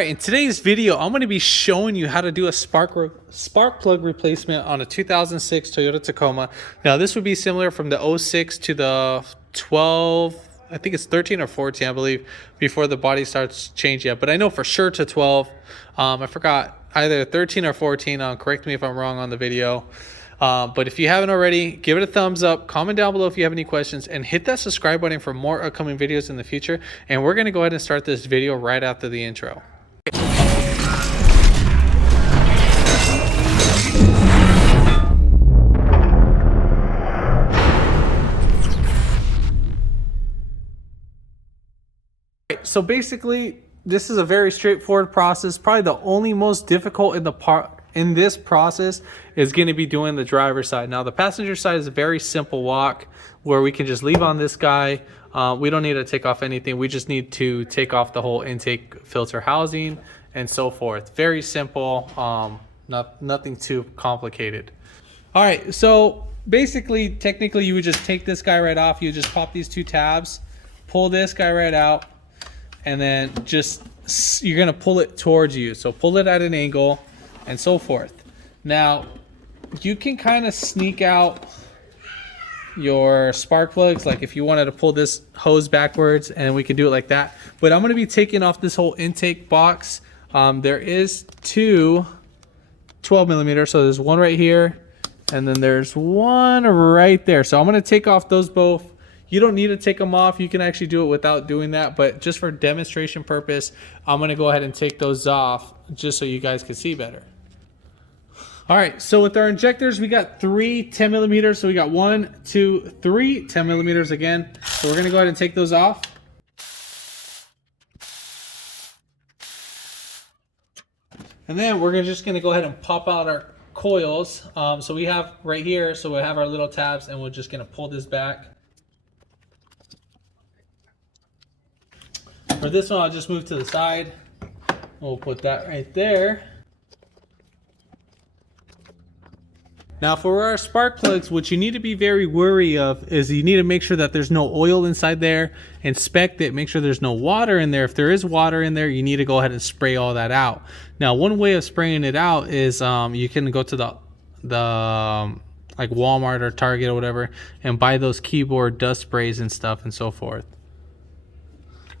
In today's video, I'm going to be showing you how to do a spark plug replacement on a 2006 Toyota Tacoma. Now, this would be similar from the 06 to the 12, I think it's 13 or 14, I believe, before the body starts changing up. But I know for sure to 12. I forgot either 13 or 14. Correct me if I'm wrong on the video. But if you haven't already, give it a thumbs up, comment down below if you have any questions, and hit that subscribe button for more upcoming videos in the future. And we're going to go ahead and start this video right after the intro. So basically, this is a very straightforward process. Probably the only most difficult in this process is going to be doing the driver's side. Now, the passenger side is a very simple walk where we can just leave on this guy. We don't need to take off anything. We just need to take off the whole intake filter housing and so forth. Very simple, nothing too complicated. All right, so basically, technically, you would just take this guy right off. You just pop these two tabs, pull this guy right out, and then you're gonna pull it towards you. So pull it at an angle and so forth. Now, you can kind of sneak out your spark plugs, like if you wanted to pull this hose backwards, and we can do it like that. But I'm gonna be taking off this whole intake box. There is two 12 millimeters, so there's one right here, and then there's one right there. So I'm gonna take off those both. You don't need to take them off. You can actually do it without doing that, but just for demonstration purpose, I'm gonna go ahead and take those off just so you guys can see better. All right, so with our injectors, we got 3 10 millimeters. So we got 1, 2, 3 10 millimeters again. So we're gonna go ahead and take those off. And then we're just gonna go ahead and pop out our coils. So we have right here, so we have our little tabs, and we're just gonna pull this back. For this one, I'll just move to the side. We'll put that right there. Now for our spark plugs, what you need to be very wary of is you need to make sure that there's no oil inside there. Inspect it, make sure there's no water in there. If there is water in there, you need to go ahead and spray all that out. Now, one way of spraying it out is you can go to the like Walmart or Target or whatever and buy those keyboard dust sprays and stuff and so forth.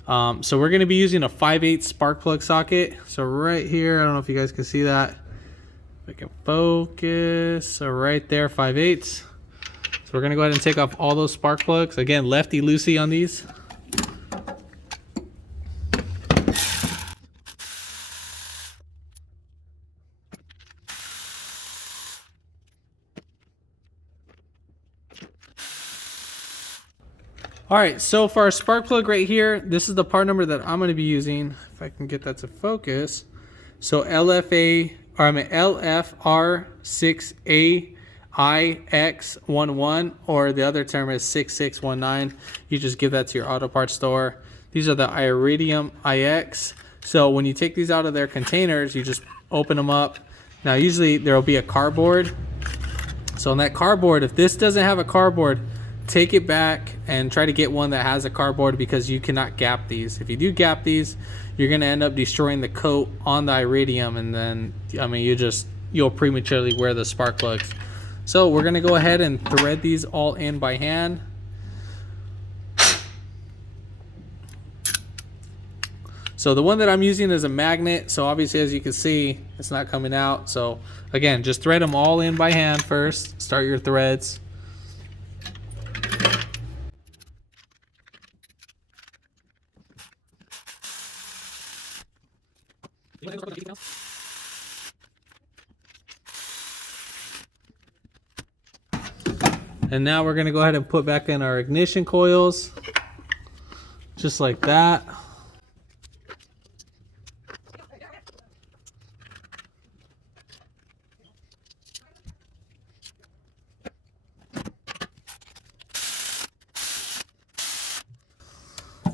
So we're going to be using a 5/8 spark plug socket. So right here, I don't know if you guys can see that. If I can focus. So right there, 5/8. So we're going to go ahead and take off all those spark plugs. Again, lefty loosey on these. All right, so for our spark plug right here, this is the part number that I'm going to be using. If I can get that to focus. So LFR6AIX11, or the other term is 6619. You just give that to your auto parts store. These are the Iridium IX. So when you take these out of their containers, you just open them up. Now usually there will be a cardboard. So on that cardboard, if this doesn't have a cardboard, take it back and try to get one that has a cardboard, because you cannot gap these. If you do gap these, you're going to end up destroying the coat on the iridium, and then you'll prematurely wear the spark plugs. So we're going to go ahead and thread these all in by hand. So the one that I'm using is a magnet, so obviously, as you can see, it's not coming out. So again, just thread them all in by hand first. Start your threads. And now we're going to go ahead and put back in our ignition coils, just like that.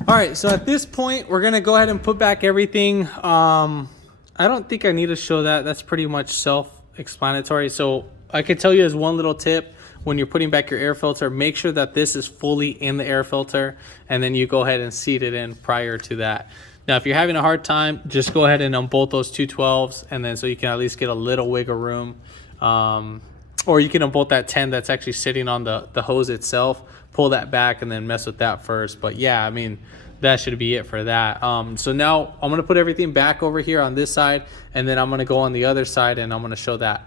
All right, so at this point, we're going to go ahead and put back everything. I don't think I need to show that. That's pretty much self-explanatory. So I could tell you as one little tip, when you're putting back your air filter, make sure that this is fully in the air filter, and then you go ahead and seat it in prior to that. Now, if you're having a hard time, just go ahead and unbolt those 212s, and then so you can at least get a little wiggle room. Or you can unbolt that 10 that's actually sitting on the hose itself, pull that back, and then mess with that first. But yeah, I mean, that should be it for that. So now I'm gonna put everything back over here on this side, and then I'm gonna go on the other side and I'm gonna show that.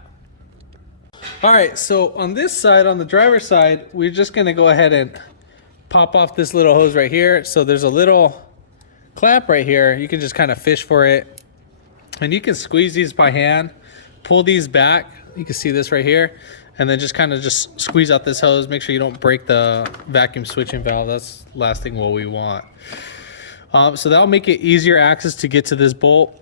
All right, so on this side, on the driver's side, we're just gonna go ahead and pop off this little hose right here. So there's a little clamp right here. You can just kind of fish for it, and you can squeeze these by hand, pull these back. You can see this right here, and then just kind of just squeeze out this hose. Make sure you don't break the vacuum switching valve. That's the last thing what we want. So that'll make it easier access to get to this bolt.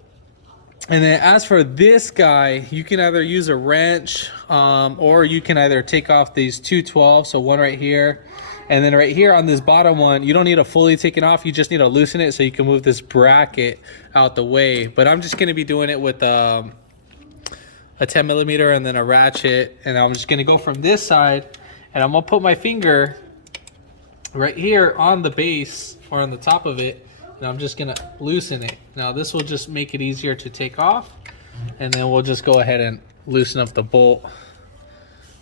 And then as for this guy, you can either use a wrench, or you can either take off these 212, so one right here, and then right here on this bottom one, you don't need to fully take it off. You just need to loosen it so you can move this bracket out the way. But I'm just going to be doing it with a 10 millimeter and then a ratchet, and I'm just gonna go from this side, and I'm gonna put my finger right here on the base or on the top of it, and I'm just gonna loosen it. Now this will just make it easier to take off, and then we'll just go ahead and loosen up the bolt.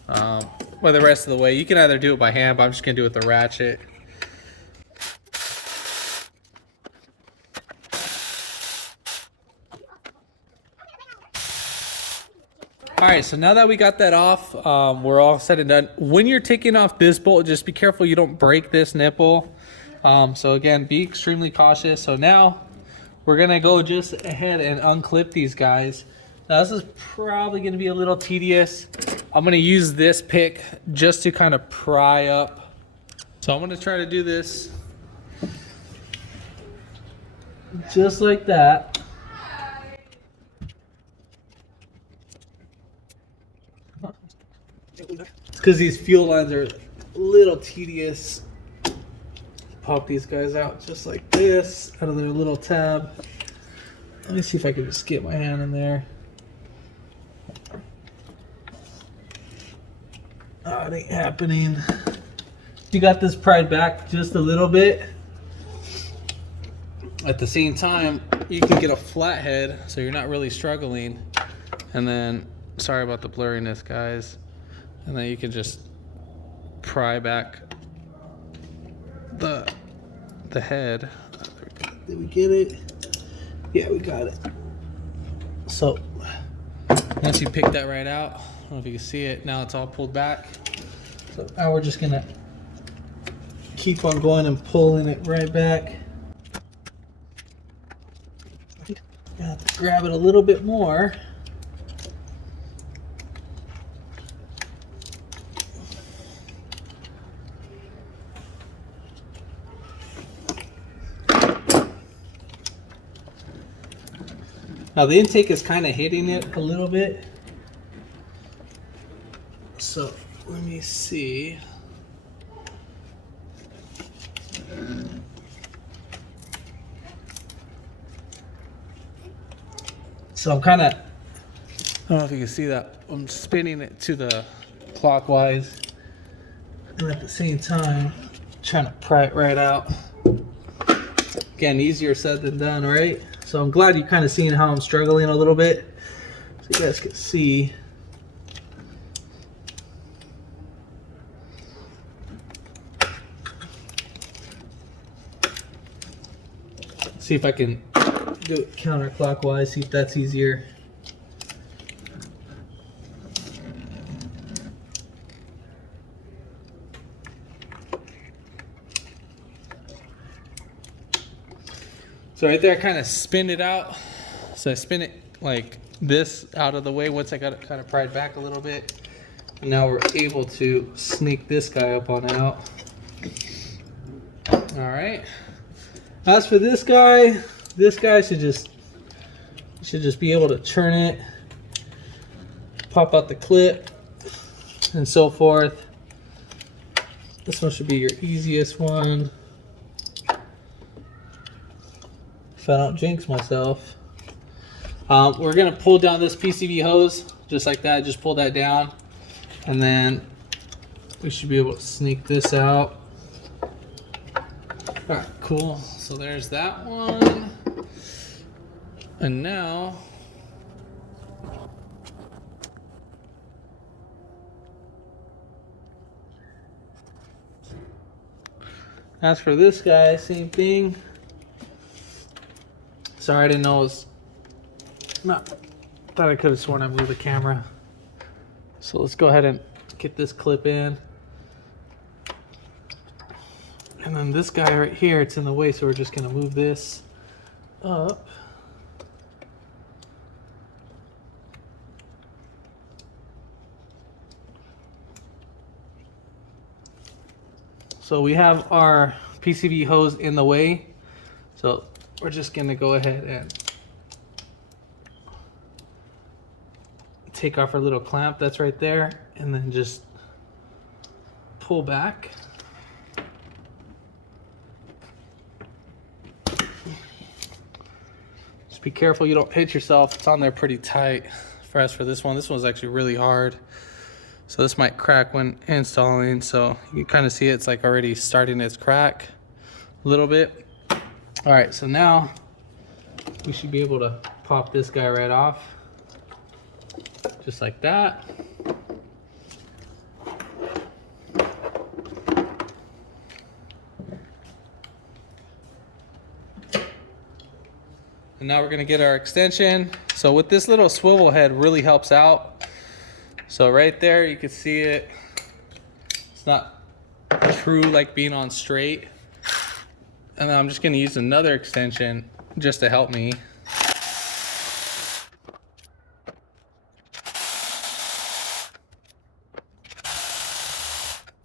Well, the rest of the way, you can either do it by hand, but I'm just gonna do it with the ratchet. All right, so now that we got that off, we're all said and done. When you're taking off this bolt, just be careful you don't break this nipple. So again, be extremely cautious. So now we're gonna go just ahead and unclip these guys. Now this is probably gonna be a little tedious. I'm gonna use this pick just to kind of pry up. So I'm gonna try to do this just like that. Because these fuel lines are a little tedious. Pop these guys out just like this out of their little tab. Let me see if I can just get my hand in there. Oh, it ain't happening. You got this pried back just a little bit. At the same time, you can get a flat head so you're not really struggling. And then, sorry about the blurriness, guys. And then you can just pry back the head. Did we get it? Yeah, we got it. So once you pick that right out, I don't know if you can see it, now it's all pulled back. So now we're just gonna keep on going and pulling it right back. You have to grab it a little bit more. Now the intake is kind of hitting it a little bit. So let me see. So I'm kind of, I don't know if you can see that, I'm spinning it to the clockwise, and at the same time trying to pry it right out. Again, easier said than done, right? So I'm glad you're kind of seeing how I'm struggling a little bit, so you guys can see. See if I can do it counterclockwise, see if that's easier. So right there, I kind of spin it out. So I spin it like this out of the way once I got it kind of pried back a little bit. And now we're able to sneak this guy up on out. All right. As for this guy should just be able to turn it, pop out the clip, and so forth. This one should be your easiest one. If I don't jinx myself. We're gonna pull down this PCV hose just like that. Just pull that down, and then we should be able to sneak this out. All right, cool. So there's that one. And now as for this guy, same thing. Sorry, I didn't know it was not. Thought I could have sworn I moved the camera. So let's go ahead and get this clip in. And then this guy right here, it's in the way, so we're just gonna move this up. So we have our PCV hose in the way. So we're just gonna go ahead and take off our little clamp that's right there, and then just pull back. Just be careful you don't hit yourself. It's on there pretty tight. For this one's actually really hard. So this might crack when installing. So you can kind of see it's like already starting its crack a little bit. All right, so now we should be able to pop this guy right off. Just like that. And now we're gonna get our extension. So with this little swivel head really helps out. So right there, you can see it. It's not true like being on straight. And then I'm just gonna use another extension just to help me.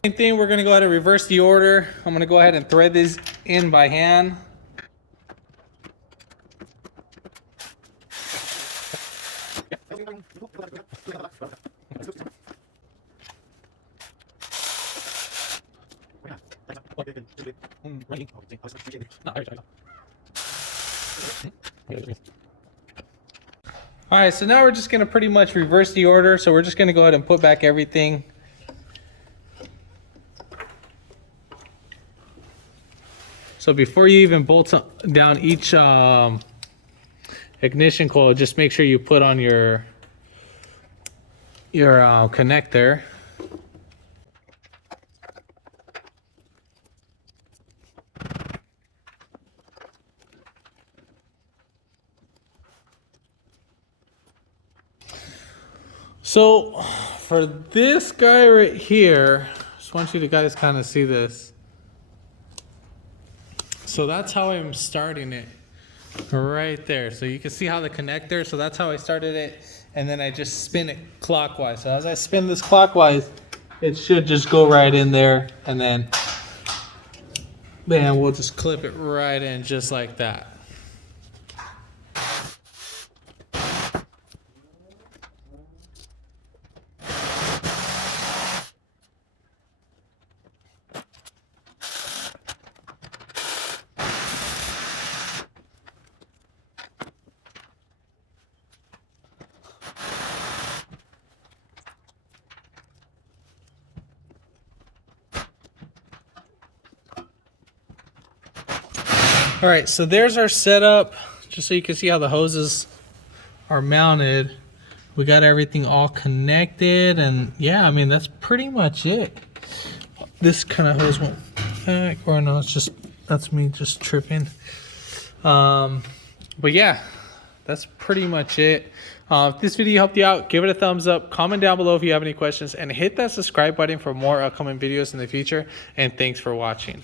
Same thing, we're gonna go ahead and reverse the order. I'm gonna go ahead and thread these in by hand. All right, so now we're just gonna pretty much reverse the order. So we're just gonna go ahead and put back everything. So before you even bolt down each ignition coil, just make sure you put on your connector. So for this guy right here, just want you to guys kind of see this. So that's how I'm starting it right there. So you can see how the connector, so that's how I started it. And then I just spin it clockwise. So as I spin this clockwise, it should just go right in there. And then, bam, we'll just clip it right in just like that. All right, so there's our setup, just so you can see how the hoses are mounted. We got everything all connected, and yeah, I mean, that's pretty much it. This kind of hose went back, or no, that's me just tripping. But yeah, that's pretty much it. If this video helped you out, give it a thumbs up, comment down below if you have any questions, and hit that subscribe button for more upcoming videos in the future. And thanks for watching.